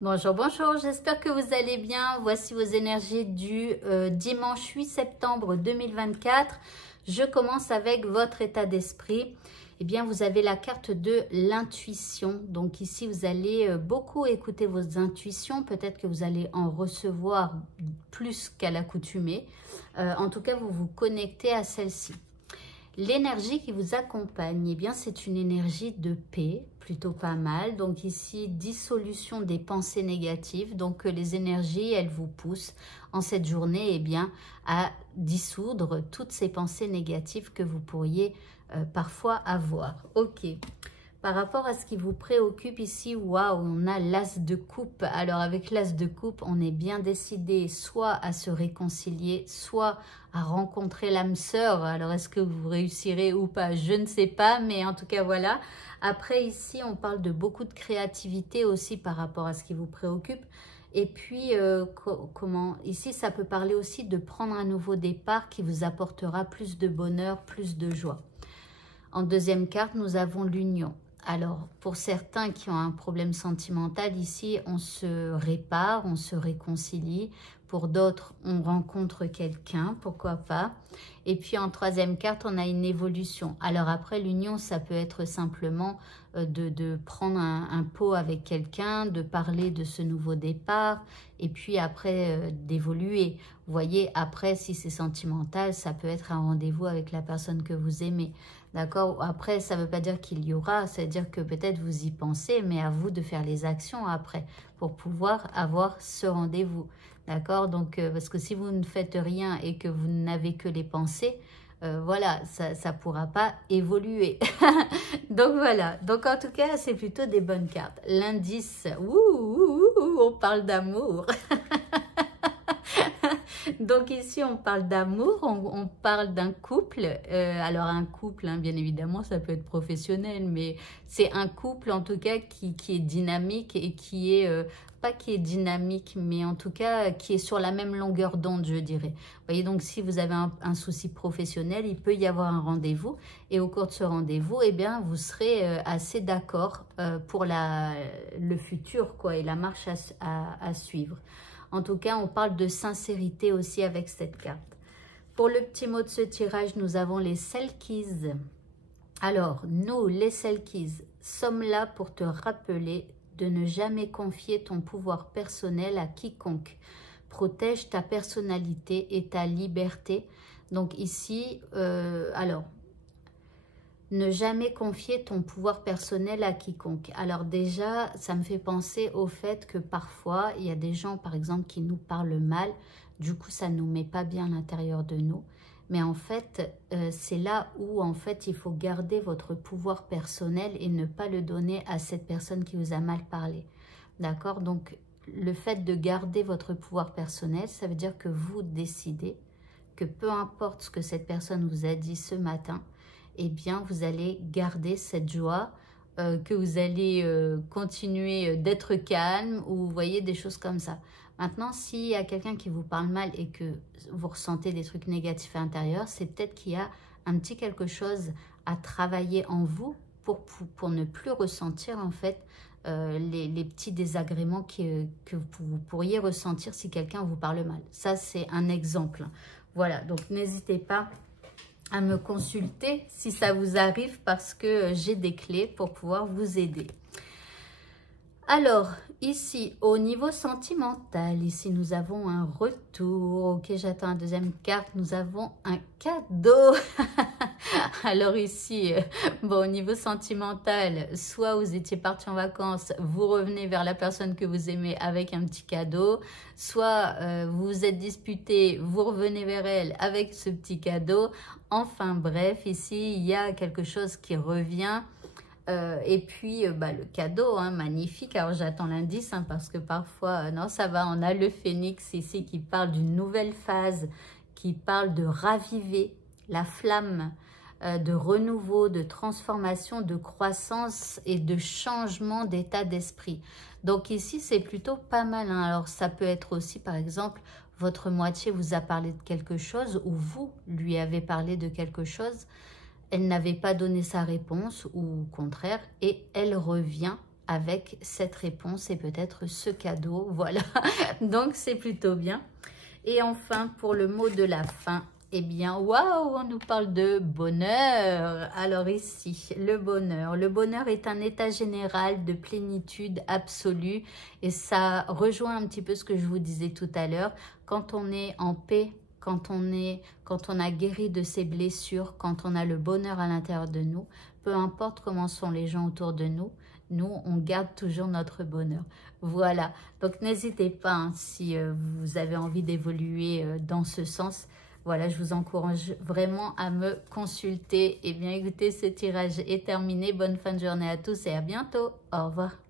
Bonjour, bonjour, j'espère que vous allez bien. Voici vos énergies du dimanche 8 septembre 2024. Je commence avec votre état d'esprit. Eh bien, vous avez la carte de l'intuition. Donc ici, vous allez beaucoup écouter vos intuitions. Peut-être que vous allez en recevoir plus qu'à l'accoutumée. En tout cas, vous vous connectez à celle-ci. L'énergie qui vous accompagne, eh bien, c'est une énergie de paix, plutôt pas mal. Donc ici, dissolution des pensées négatives. Donc les énergies, elles vous poussent en cette journée, eh bien, à dissoudre toutes ces pensées négatives que vous pourriez parfois avoir. Ok. Par rapport à ce qui vous préoccupe ici, waouh, on a l'as de coupe. Alors avec l'as de coupe, on est bien décidé soit à se réconcilier, soit à rencontrer l'âme sœur. Alors est-ce que vous réussirez ou pas? Je ne sais pas, mais en tout cas voilà. Après ici, on parle de beaucoup de créativité aussi par rapport à ce qui vous préoccupe. Et puis, comment ici, ça peut parler aussi de prendre un nouveau départ qui vous apportera plus de bonheur, plus de joie. En deuxième carte, nous avons l'union. Alors, pour certains qui ont un problème sentimental, ici, on se répare, on se réconcilie. Pour d'autres, on rencontre quelqu'un, pourquoi pas. Et puis, en troisième carte, on a une évolution. Alors après, l'union, ça peut être simplement de prendre un pot avec quelqu'un, de parler de ce nouveau départ, et puis après, d'évoluer. Vous voyez, après, si c'est sentimental, ça peut être un rendez-vous avec la personne que vous aimez. D'accord? Après, ça ne veut pas dire qu'il y aura, ça veut dire que peut-être vous y pensez, mais à vous de faire les actions après pour pouvoir avoir ce rendez-vous. D'accord? Donc, parce que si vous ne faites rien et que vous n'avez que les pensées, voilà, ça ne pourra pas évoluer. Donc voilà, donc en tout cas, c'est plutôt des bonnes cartes. L'indice, on parle d'amour. Donc ici, on parle d'amour, on parle d'un couple. Alors un couple, hein, bien évidemment, ça peut être professionnel, mais c'est un couple en tout cas qui est dynamique et qui est, pas qui est dynamique, mais en tout cas qui est sur la même longueur d'onde, je dirais. Vous voyez, donc si vous avez un souci professionnel, il peut y avoir un rendez-vous. Et au cours de ce rendez-vous, eh bien, vous serez assez d'accord pour le futur, quoi, et la marche à suivre. En tout cas, on parle de sincérité aussi avec cette carte. Pour le petit mot de ce tirage, nous avons les Selkies. Alors, nous, les Selkies, sommes là pour te rappeler de ne jamais confier ton pouvoir personnel à quiconque. Protège ta personnalité et ta liberté. Donc ici, alors, ne jamais confier ton pouvoir personnel à quiconque. Alors déjà, ça me fait penser au fait que parfois, il y a des gens, par exemple, qui nous parlent mal. Du coup, ça ne nous met pas bien à l'intérieur de nous. Mais en fait, c'est là où, en fait, il faut garder votre pouvoir personnel et ne pas le donner à cette personne qui vous a mal parlé. D'accord? Donc, le fait de garder votre pouvoir personnel, ça veut dire que vous décidez que peu importe ce que cette personne vous a dit ce matin, eh bien, vous allez garder cette joie, que vous allez continuer d'être calme, ou vous voyez des choses comme ça. Maintenant, s'il y a quelqu'un qui vous parle mal et que vous ressentez des trucs négatifs à l'intérieur, c'est peut-être qu'il y a un petit quelque chose à travailler en vous pour ne plus ressentir en fait les petits désagréments que vous pourriez ressentir si quelqu'un vous parle mal. Ça, c'est un exemple. Voilà, donc n'hésitez pas à me consulter si ça vous arrive parce que j'ai des clés pour pouvoir vous aider. Alors, ici, au niveau sentimental, ici, nous avons un retour. Ok, j'attends une deuxième carte. Nous avons un cadeau. Alors ici, bon, au niveau sentimental, soit vous étiez parti en vacances, vous revenez vers la personne que vous aimez avec un petit cadeau, soit vous vous êtes disputé, vous revenez vers elle avec ce petit cadeau. Enfin bref, ici, il y a quelque chose qui revient. Et puis, le cadeau, hein, magnifique. Alors, j'attends l'indice, hein, parce que parfois, non, ça va. On a le phénix ici qui parle d'une nouvelle phase, qui parle de raviver la flamme, de renouveau, de transformation, de croissance et de changement d'état d'esprit. Donc ici, c'est plutôt pas mal, hein. Alors, ça peut être aussi, par exemple, votre moitié vous a parlé de quelque chose ou vous lui avez parlé de quelque chose. Elle n'avait pas donné sa réponse ou au contraire, et elle revient avec cette réponse et peut-être ce cadeau. Voilà, donc c'est plutôt bien. Et enfin, pour le mot de la fin, eh bien, waouh, on nous parle de bonheur. Alors ici, le bonheur. Le bonheur est un état général de plénitude absolue. Et ça rejoint un petit peu ce que je vous disais tout à l'heure. Quand on est en paix, quand on a guéri de ses blessures, quand on a le bonheur à l'intérieur de nous, peu importe comment sont les gens autour de nous, nous, on garde toujours notre bonheur. Voilà, donc n'hésitez pas hein, si vous avez envie d'évoluer dans ce sens. Voilà, je vous encourage vraiment à me consulter. Eh bien, écoutez, ce tirage est terminé. Bonne fin de journée à tous et à bientôt. Au revoir.